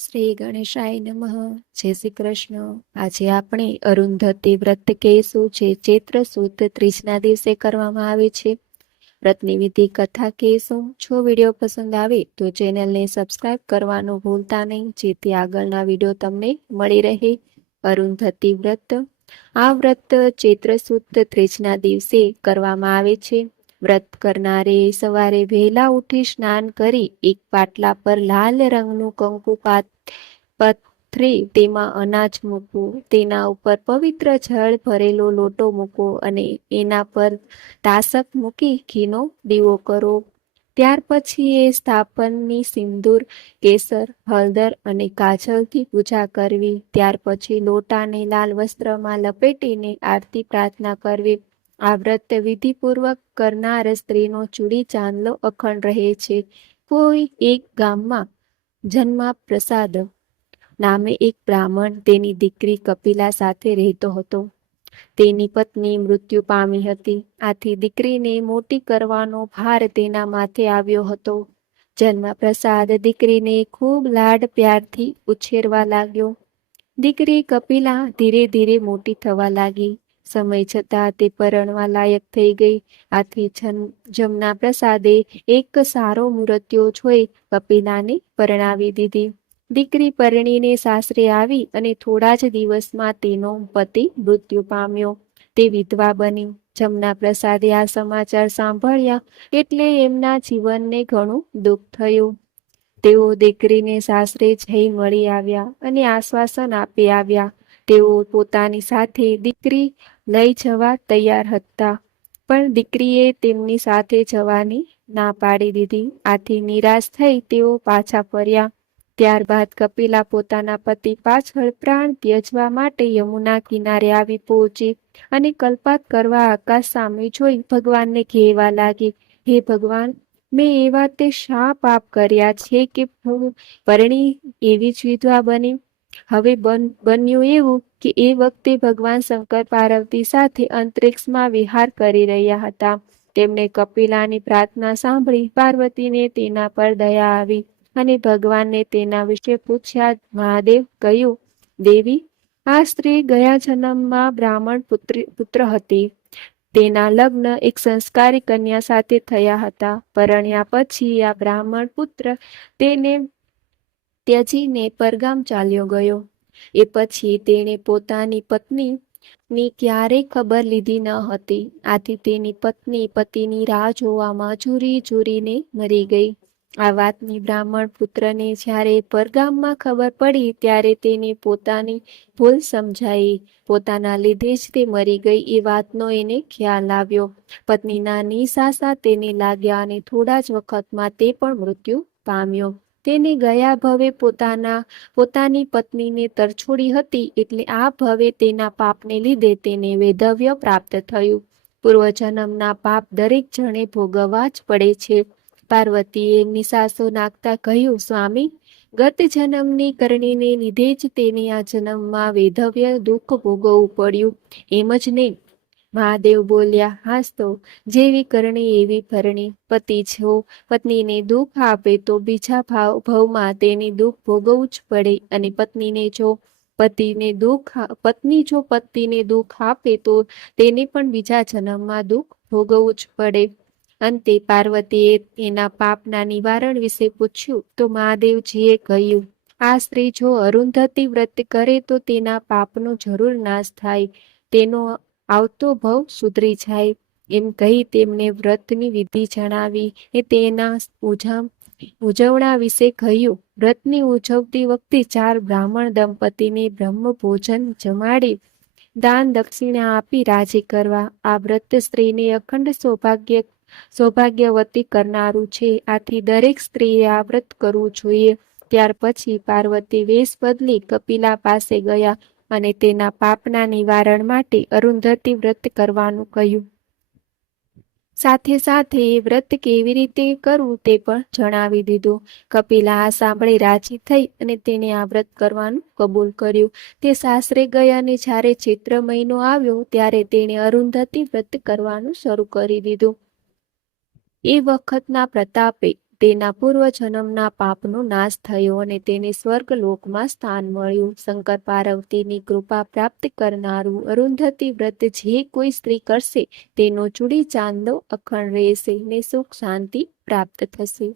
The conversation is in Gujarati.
શ્રી ગણેશાય નમઃ. જય શ્રી કૃષ્ણ. આજે આપણે અરુંધતી વ્રત કહેશું, જે ચૈત્ર સુદ ત્રીજના દિવસે કરવામાં આવે છે. વ્રતની વિધિ કથા કહેશું. જો વીડિયો પસંદ આવે તો ચેનલને સબસ્ક્રાઇબ કરવાનું ભૂલતા નહીં, જેથી આગળના વીડિયો તમને મળી રહે. અરુંધતી વ્રત. આ વ્રત ચૈત્ર સુદ ત્રીજના દિવસે કરવામાં આવે છે. વ્રત કરનારે સવારે વહેલા ઉઠી સ્નાન કરી એક પાટલા પર લાલ રંગનું કંકુ પાત પથરી તેમાં અનાજ મૂકવું, તેના ઉપર પવિત્ર જળ ભરેલો લોટો મૂકો અને એના પર તાસક મૂકી ઘીનો દીવો કરો. ત્યાર પછી એ સ્થાપનની સિંદૂર, કેસર, હળદર અને કાજલથી પૂજા કરવી. ત્યાર પછી લોટાને લાલ વસ્ત્રમાં લપેટીને આરતી પ્રાર્થના કરવી. આ વ્રત વિધિપૂર્વક કરનાર સ્ત્રીનો ચૂડી ચાંદલો અખંડ રહે છે. કોઈ એક ગામમાં જન્મા પ્રસાદ નામે એક બ્રાહ્મણ તેની દીકરી કપિલા સાથે રહેતો હતો. તેની પત્ની મૃત્યુ પામી હતી. આથી દીકરીને મોટી કરવાનો ભાર તેના માથે આવ્યો હતો. જન્મ પ્રસાદ દીકરીને ખૂબ લાડ પ્યારથી ઉછેરવા લાગ્યો. દીકરી કપિલા ધીરે ધીરે મોટી થવા લાગી. સમય છતાં તે પરણવા લાયક થઈ ગઈ. આથી જમના પ્રસાદે એક સારો મૂર્ત્યો જોઈ કપિલાને પરણાવી દીધી. દીકરી પરણીને સાસરે આવી અને થોડા જ દિવસમાં તેનો પતિ મૃત્યુ પામ્યો. તે વિધવા બની. જમના પ્રસાદે આ સમાચાર સાંભળ્યા એટલે એમના જીવનને ઘણું દુઃખ થયું. તેઓ દીકરીને સાસરે જઈ મળી આવ્યા અને આશ્વાસન આપી આવ્યા. તેઓ પોતાની સાથે દીકરી લઈ જવા તૈયાર હતા. પણ દીકરીએ તેમની સાથે જવાની ના પાડી દીધી. આથી નિરાશ થઈ તેઓ પાછા ફર્યા. ત્યારબાદ કપિલા પોતાના પતિ પાછળ પ્રાણ ત્યજવા માટે યમુના કિનારે આવી પહોંચી અને કલ્પાત કરવા આકાશ સામે જોઈ ભગવાનને કહેવા લાગી, હે ભગવાન, મેં એવા તે શા પાપ કર્યા છે કે હું પરણી એવી જ વિધવા બની? હવે બન્યું એવું કે એ વખતે ભગવાન શંકર પાર્વતી સાથે અંતરિક્ષમાં વિહાર કરી રહ્યા હતા. તેમણે કપિલાની પ્રાર્થના સાંભળી પાર્વતીને તેના પર દયા આવી અને ભગવાનને તેના વિશે પૂછ્યા. મહાદેવ કહ્યું, દેવી, આ સ્ત્રી ગયા જન્મમાં બ્રાહ્મણ પુત્રી, પુત્ર હતી. તેના લગ્ન એક સંસ્કારી કન્યા સાથે થયા હતા. પરણ્યા પછી આ બ્રાહ્મણ પુત્ર તેને ત્યજીને પરગામ ચાલ્યો ગયો. એ પછી તેણે પોતાની પત્ની ની ક્યારેય ખબર લીધી ન હતી. આથી તેની પત્ની પતિની રાહ જોવામાં ઝૂરી ઝૂરીને મરી ગઈ. આ વાતની બ્રાહ્મણ પુત્રને જ્યારે પરગામમાં ખબર પડી ત્યારે તેને પોતાની ભૂલ સમજાઈ. પોતાના લીધે જ તે મરી ગઈ એ વાતનો એને ખ્યાલ આવ્યો. પત્નીના નિશાસા તેને લાગ્યા અને થોડા જ વખતમાં તે પણ મૃત્યુ પામ્યો. તેને ગયા ભવે પોતાના, પોતાની પત્નીને તરછોડી હતી એટલે આ ભવે તેના પાપને લીધે તેને વૈધવ્ય પ્રાપ્ત થયું. પૂર્વજન્મના પાપ દરેક જણે ભોગવવા જ પડે છે. પાર્વતીએ નિશાસો નાખતા કહ્યું, સ્વામી, ગત જન્મની કરણીને લીધે જ તેને આ જન્મમાં વૈધવ્ય દુઃખ ભોગવવું પડ્યું. એમ જ નહીં મહાદેવ બોલ્યા, હાસ તો, જેવી કરણી એવી ફરણી પતિ છો, પત્નીને દુઃખ આપે તો બીજા ભાવ, ભાવમાં તેની દુઃખ ભોગવવું જ પડે. અને પત્નીને જો પતિને દુઃખ, પત્ની જો પતિને દુઃખ આપે તો તેને પણ બીજા જન્મમાં દુઃખ ભોગવવું જ પડે. અંતે પાર્વતીએ એના પાપના નિવારણ વિશે પૂછ્યું. તો મહાદેવજીએ કહ્યું, આ સ્ત્રી જો અરુંધતી વ્રત કરે તો તેના પાપનો જરૂર નાશ થાય. તેનો આવતો ભવ સુધરી જાય. એમ કહી તેમને વ્રતની વિધિ જણાવી એ તેના પૂજા ઉજવણા વિશે કહ્યું. વ્રતની ઉજવતી વખતે ચાર બ્રાહ્મણ દંપતીને બ્રહ્મ ભોજન જમાડી દાન દક્ષિણા આપી રાજી કરવા. આ વ્રત સ્ત્રીને અખંડ સૌભાગ્ય, સૌભાગ્યવતી કરનારું છે. આથી દરેક સ્ત્રીએ આ વ્રત કરવું જોઈએ. ત્યાર પછી પાર્વતી વેશ બદલી કપિલા પાસે ગયા. અને તેના પાપના નિવારણ માટે અરુંધતી વ્રત કરવાનું કહ્યું. સાથે સાથે વ્રત કેવી રીતે કરવું તે પણ જણાવી દીધું. કપિલા આ સાંભળી રાજી થઈ અને તેને આ વ્રત કરવાનું કબૂલ કર્યું. તે સાસરે ગયા અને જ્યારે ચૈત્ર મહિનો આવ્યો ત્યારે તેણે અરુંધતી વ્રત કરવાનું શરૂ કરી દીધું. એ વખતના પ્રતાપે તેના પૂર્વજન્મના પાપનો નાશ થયો અને તેને સ્વર્ગ લોકમાં સ્થાન મળ્યું. શંકર પાર્વતીની કૃપા પ્રાપ્ત કરનારું અરુંધતી વ્રત જે કોઈ સ્ત્રી કરશે તેનો ચૂડી ચાંદો અખંડ રહેશે ને સુખ શાંતિ પ્રાપ્ત થશે.